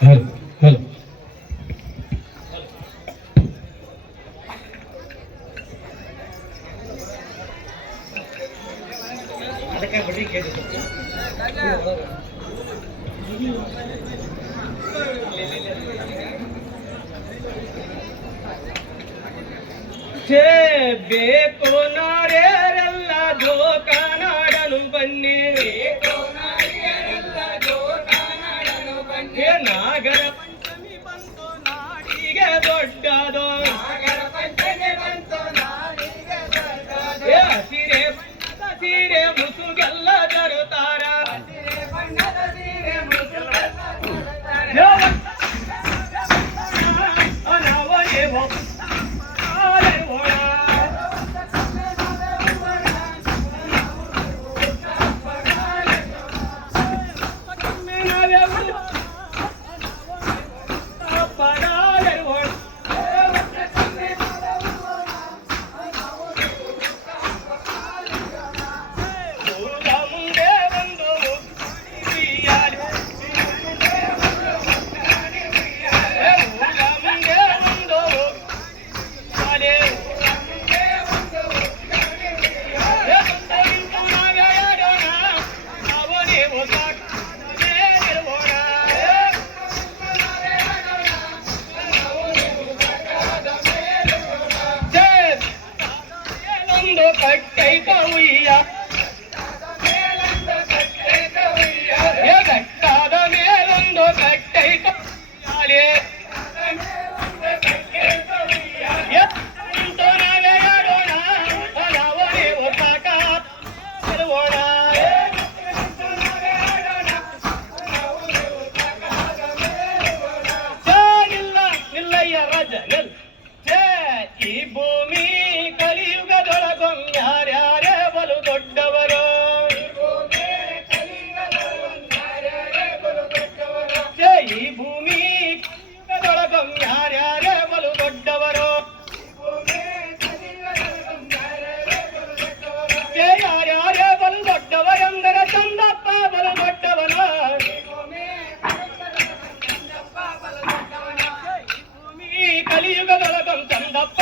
Hello hello ಅದಕ್ಕೆ ಬಡ್ಡಿ ಕೇಳಿದ್ರು ಬೇಕು ನಾರ್ಯರೆಲ್ಲ ಜೋಕಾನಾಡನು ಬನ್ನಿ ನಾಗರ ಪಂಚಮಿ ಬಂತು ನಾಡಿಗೆ ದೊಡ್ಡದು ಸೀರೆ ಬಣ್ಣದ ಸೀರೆ ಮುಸುಗೆಲ್ಲ ತರುತ್ತಾರ ಕಟ್ಟೈತ ಉಯ್ಯ ಬೆಟ್ಟದ ಮೇಲೊಂದು ಕಟ್ಟೈತ ನಾವೇ ಆಡೋಣ ನಾವು ನೀವು ಸಾಕೋಣ ನಿಲ್ಲಯ್ಯ ರಾಜ ನಿಲ್ ಈ ಭೂಮಿ ಯಾರ್ಯಾರೇ ಬಲು ದೊಡ್ಡವರು ಈ ಭೂಮಿ ಕಲಿಯುಗದೊಳಗಂ ಯಾರ್ಯಾರೇ ಬಲು ದೊಡ್ಡವರು ಯಾರ್ಯಾರೇ ಬಲು ದೊಡ್ಡವರೆಂದರೆ ಚಂದಪ್ಪ ಬಲು ದೊಡ್ಡವನ ಭೂಮಿ ಕಲಿಯುಗದೊಳಗಂ ಚಂದಪ್ಪ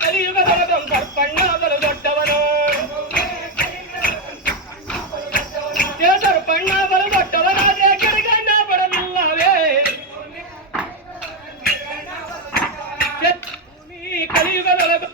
ಕಲಿಯುಗದೊಳಗಂ ಸರ್ಪಣ್ಣ ಬಲು ದೊಡ್ಡವನು ಸರ್ಪಣ್ಣ ಬಲು ದೊಡ್ಡವನಾದ್ರೆ ಕೆಳಗಣ್ಣ ಬರಲಿಲ್ಲವೇ ಕಲಿಯುಗದೊಳಗ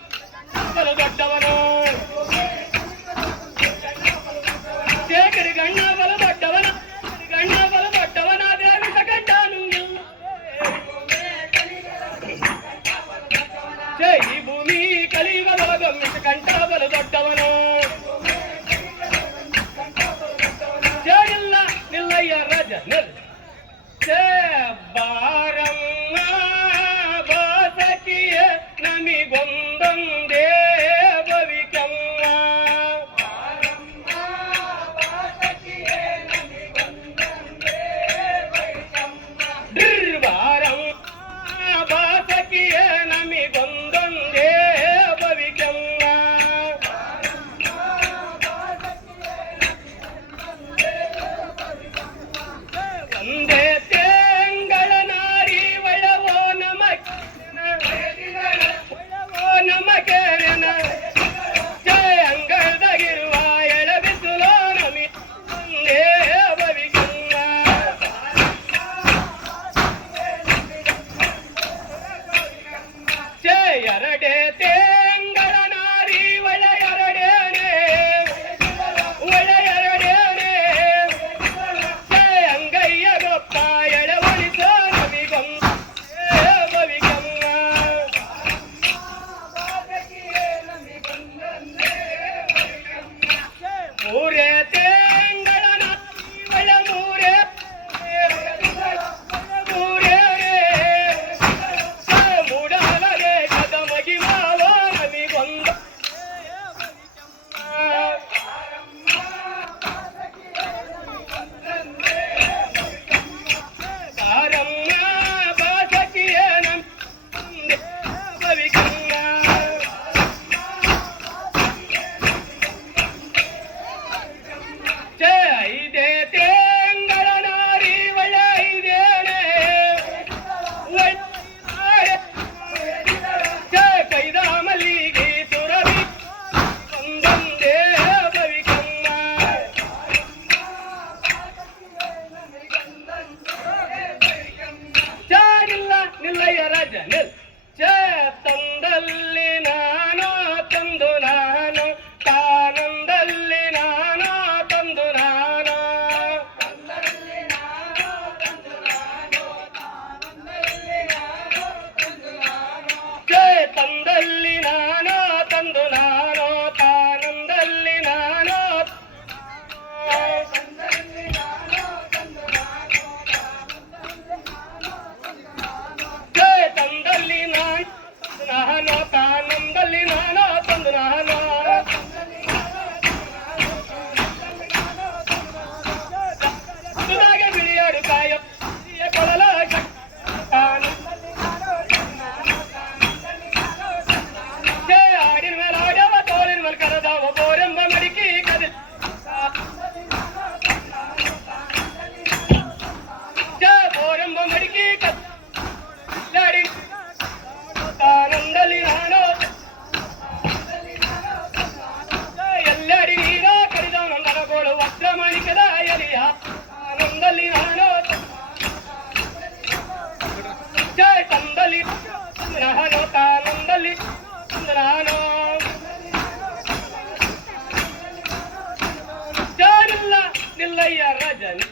ನಿಲ್ಲಯ್ಯ ರಜನಿ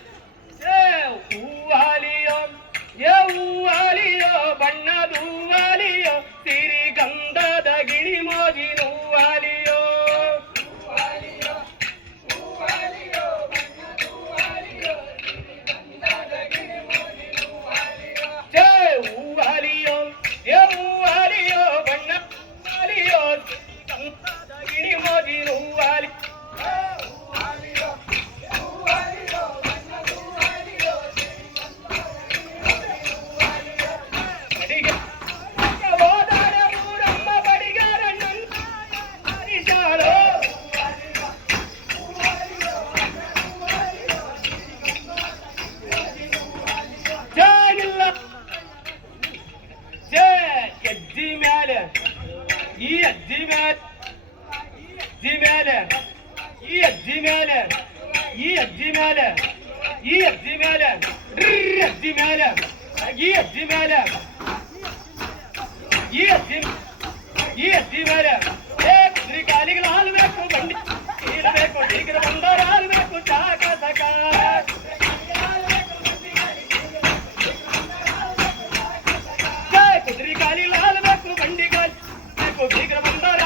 ಹೂವಾಲಿಯೋ ಹೂವಾಲಿಯೋ ಬಣ್ಣದ ಹೂವಾಲಿಯೋ ಸಿರಿ ಗಂಧದ ಗಿಣಿ ಮೋಜಿನ ಹೂವಾಲಿಯೋ ಹೂವಾಲಿಯೋ ಹೂವಾಲಿಯೋ ಬಣ್ಣ ಹೂವಾಲಿಯೋ ಗಂಧದ ಗಿಣಿ ಮೋಜಿನ ಹೂವಾಲಿ ಕಾಲಿಗೆ ಹಾಲು ಬೇಕು ಬಂಡಿ ಇರಬೇಕು ಟೀಕರ ಬಂದವರ ಹಾಲು ಬೇಕು ಚಾಕ ಸಕ ಕುದುರೆ ಕಾಲಿಗೆ ಹಾಲು ಬೇಕು ಬಂಡಿ ಬೇಕು ಟೀಕರ ಬಂದವರ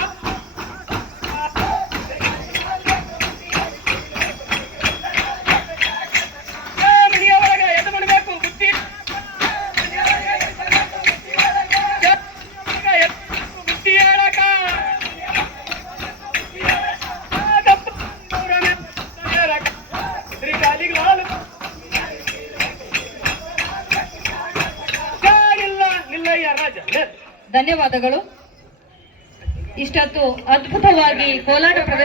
ಧನ್ಯವಾದಗಳು. ಇಷ್ಟೊತ್ತು ಅದ್ಭುತವಾಗಿ ಕೋಲಾಟ ಪ್ರದರ್ಶನ